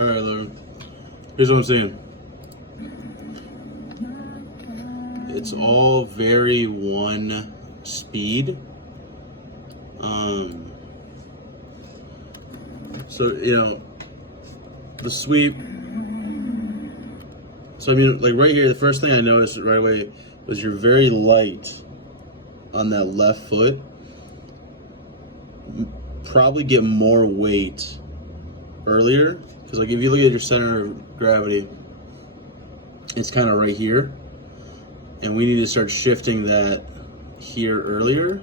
Alright, Logan. Here's what I'm saying. It's all very one speed. So, the sweep. So, I mean, like right here, the first thing I noticed right away was you're very light on that left foot. Probably get more weight earlier. Because, like, if you look at your center of gravity, it's kind of right here. And we need to start shifting that here earlier.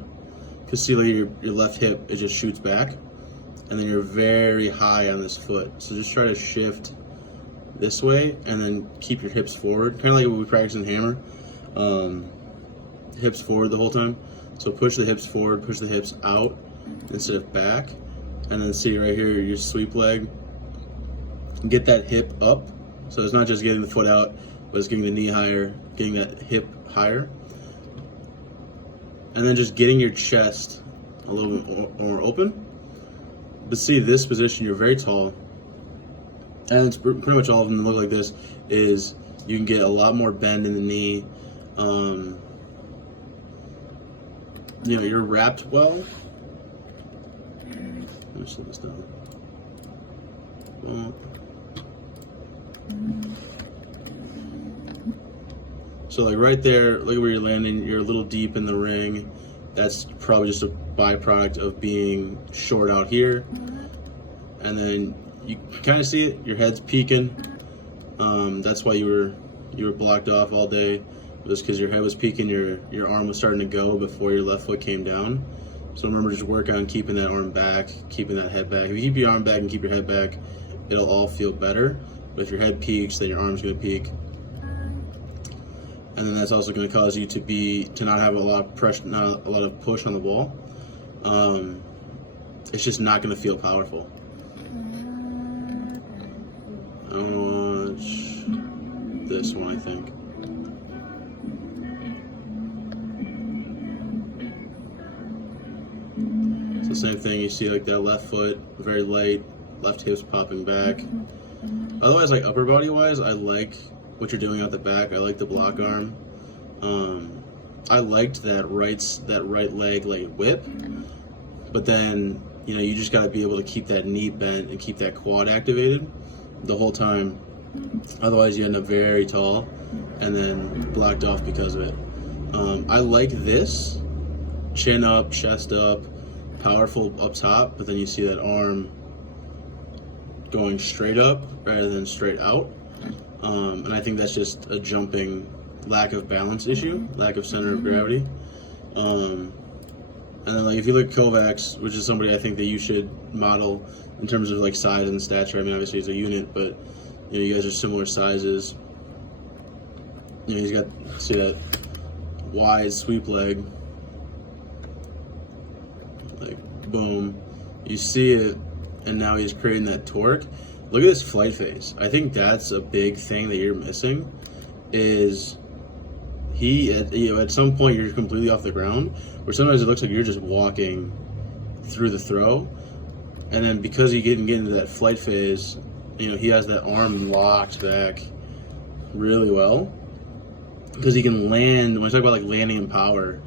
Because, see, like, your left hip, it just shoots back. And then you're very high on this foot. So just try to shift this way and then keep your hips forward. Kind of like what we practice in hammer. Hips forward the whole time. So push the hips forward, push the hips out instead of back. And then see right here, your sweep leg. Get that hip up. So it's not just getting the foot out, but it's getting the knee higher, getting that hip higher. And then just getting your chest a little bit more open. But see, this position, you're very tall. And it's pretty much all of them that look like this, is you can get a lot more bend in the knee. You're wrapped well. Let me slow this down. So like right there, look where you're landing, you're a little deep in the ring. That's probably just a byproduct of being short out here. And then you kind of see it, your head's peaking. That's why you were blocked off all day, just because your head was peaking, your arm was starting to go before your left foot came down. So remember, just work on keeping that arm back, keeping that head back. If you keep your arm back and keep your head back, it'll all feel better. But if your head peaks, then your arm's gonna peak. And then that's also going to cause you to not have a lot of pressure, not a lot of push on the ball. It's just not going to feel powerful. I want to watch this one, I think. It's the same thing. You see like that left foot, very light, left hip's popping back. Otherwise, like upper body wise, I like what you're doing out the back. I like the block arm. I liked that right leg like whip, but then you just got to be able to keep that knee bent and keep that quad activated the whole time. Otherwise, you end up very tall and then blocked off because of it. I like this chin up, chest up, powerful up top, but then you see that arm going straight up rather than straight out. And I think that's just a jumping lack of balance issue, lack of center of gravity. And then like if you look at Kovacs, which is somebody I think that you should model in terms of like size and stature. I mean, obviously he's a unit, but you guys are similar sizes. He's got, see that wide sweep leg, like boom, you see it, and now he's creating that torque. Look at this flight phase. I think that's a big thing that you're missing. Is at some point you're completely off the ground, where sometimes it looks like you're just walking through the throw, and then because he didn't get into that flight phase, he has that arm locked back really well, because he can land. When I talk about like landing in power,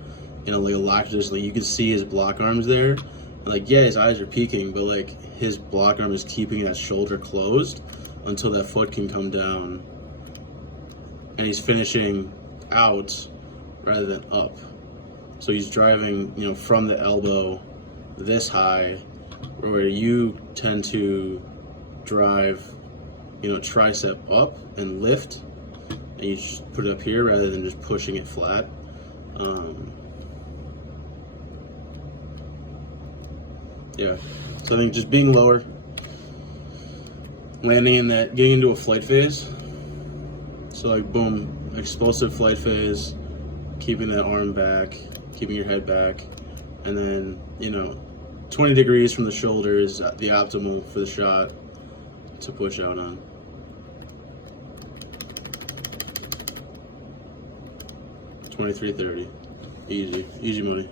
like a lock position, like you can see his block arms there. Like, yeah, his eyes are peeking, but like his block arm is keeping that shoulder closed until that foot can come down, and he's finishing out rather than up. So he's driving, from the elbow this high, where you tend to drive, tricep up and lift, and you just put it up here rather than just pushing it flat. Yeah, so I think just being lower, landing in that, getting into a flight phase. So like boom, explosive flight phase, keeping that arm back, keeping your head back, and then 20 degrees from the shoulder is the optimal for the shot to push out on. 23:30, easy money.